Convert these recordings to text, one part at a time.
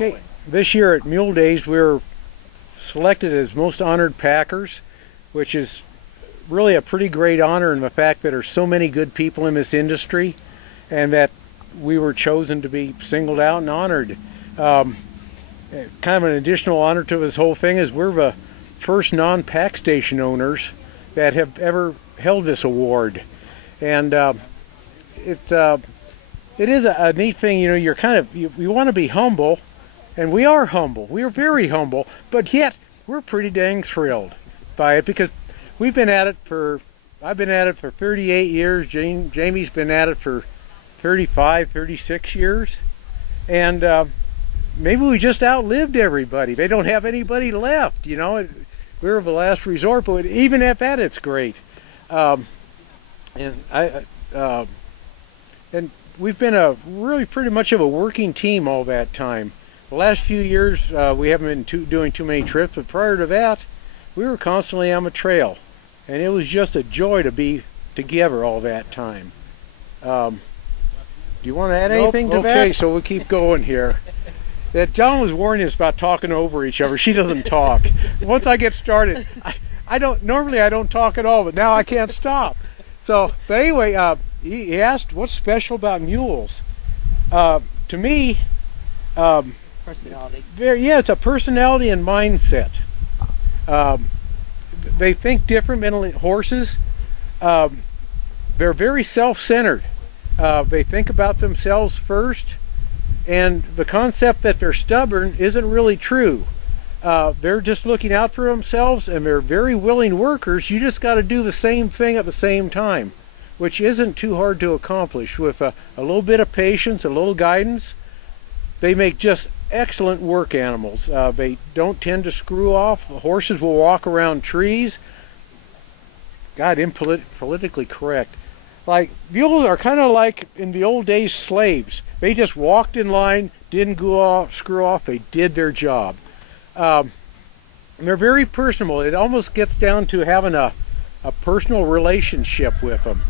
Okay, this year at Mule Days we were selected as most honored packers, which is really a pretty great honor in the fact that there's so many good people in this industry and that we were chosen to be singled out and honored. Kind of an additional honor to this whole thing is we're the first non-pack station owners that have ever held this award. And it is a neat thing. You know, you're kind of, you want to be humble, and we are humble. We are very humble, but yet we're pretty dang thrilled by it because we've been at it for, I've been at it for 38 years. Jaime's been at it for 35, 36 years. And maybe we just outlived everybody. They don't have anybody left, you know. We're the last resort, but even at that, it's great. And we've been a really pretty much of a working team all that time. The last few years, we haven't been doing too many trips, but prior to that, we were constantly on the trail. And it was just a joy to be together all that time. Do you want to add anything to that? Okay, so we'll keep going here. That John was warning us about talking over each other. She doesn't talk. Once I get started, normally I don't talk at all, but now I can't stop. So, but anyway, he asked, what's special about mules? To me, personality. Yeah, it's a personality and mindset. They think different than horses. They're very self-centered. They think about themselves first, and the concept that they're stubborn isn't really true. They're just looking out for themselves, and they're very willing workers. You just got to do the same thing at the same time, which isn't too hard to accomplish. With a little bit of patience, a little guidance, they make just excellent work animals. They don't tend to screw off. Horses will walk around trees. God, politically correct. Like, mules are kind of like in the old days slaves. They just walked in line, didn't go off, screw off, they did their job. And they're very personable. It almost gets down to having a personal relationship with them.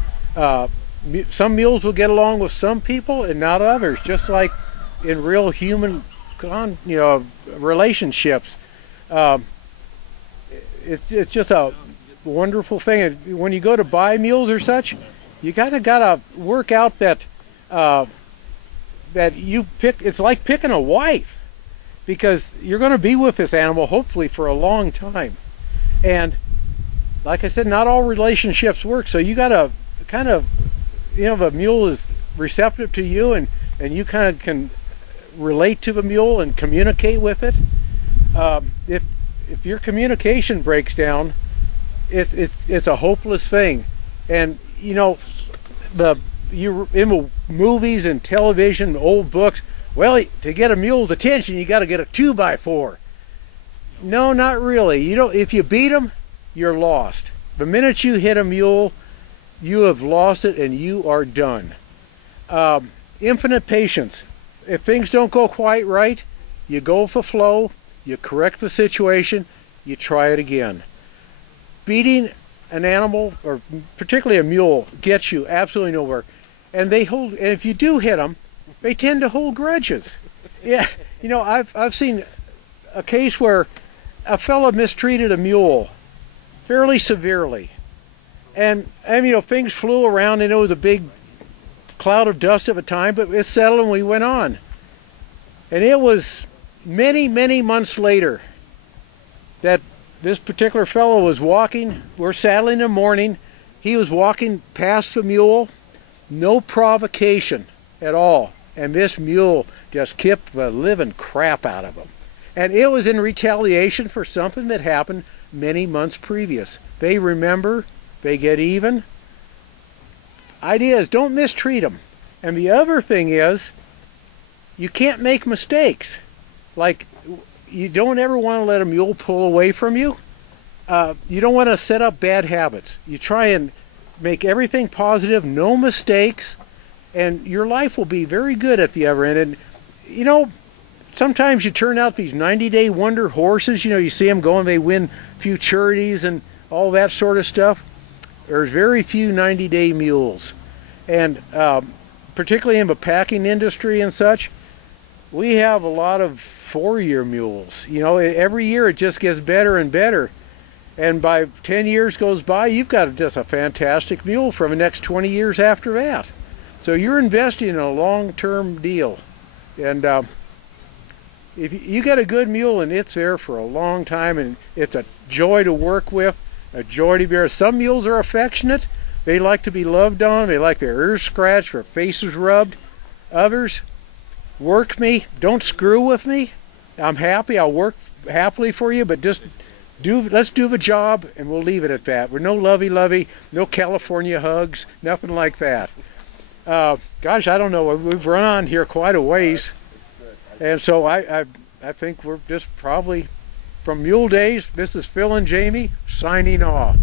Some mules will get along with some people and not others, just like in real human relationships. It's just a wonderful thing. And when you go to buy mules or such, you gotta work out that that you pick. It's like picking a wife, because you're going to be with this animal hopefully for a long time. And like I said, not all relationships work, so you gotta kind of, the mule is receptive to you, and you kind of can relate to the mule and communicate with it. If your communication breaks down, it's a hopeless thing. And in the movies and television, old books, well, to get a mule's attention, you got to get a 2x4. No, not really. If you beat them, you're lost. The minute you hit a mule, you have lost it and you are done. Infinite patience. If things don't go quite right, you go with the flow, you correct the situation, you try it again. Beating an animal, or particularly a mule, gets you absolutely nowhere. And if you do hit them, they tend to hold grudges. Yeah, I've seen a case where a fella mistreated a mule fairly severely. And things flew around, and it was a big cloud of dust at the time, but it settled and we went on. And it was many, many months later that this particular fellow was walking. We're saddling in the morning. He was walking past the mule, no provocation at all. And this mule just kicked the living crap out of him. And it was in retaliation for something that happened many months previous. They remember, they get even. Idea is, don't mistreat them. And the other thing is, you can't make mistakes. Like, you don't ever want to let a mule pull away from you. You don't want to set up bad habits. You try and make everything positive, no mistakes, and your life will be very good at the other end. And, sometimes you turn out these 90-day wonder horses. You see them going, they win futurities and all that sort of stuff. There's very few 90-day mules. And particularly in the packing industry and such, we have a lot of 4-year mules. You know, every year it just gets better and better. And by 10 years goes by, you've got just a fantastic mule for the next 20 years after that. So you're investing in a long-term deal. And if you got a good mule and it's there for a long time and it's a joy to work with, a joy to be there. Some mules are affectionate. They like to be loved on. They like their ears scratched, their faces rubbed. Others, work me, don't screw with me. I'm happy, I'll work happily for you, but just let's do the job and we'll leave it at that. We're no lovey-lovey, no California hugs, nothing like that. Gosh, I don't know, we've run on here quite a ways. And so I think we're just probably, from Mule Days, this is Phil and Jaime signing off.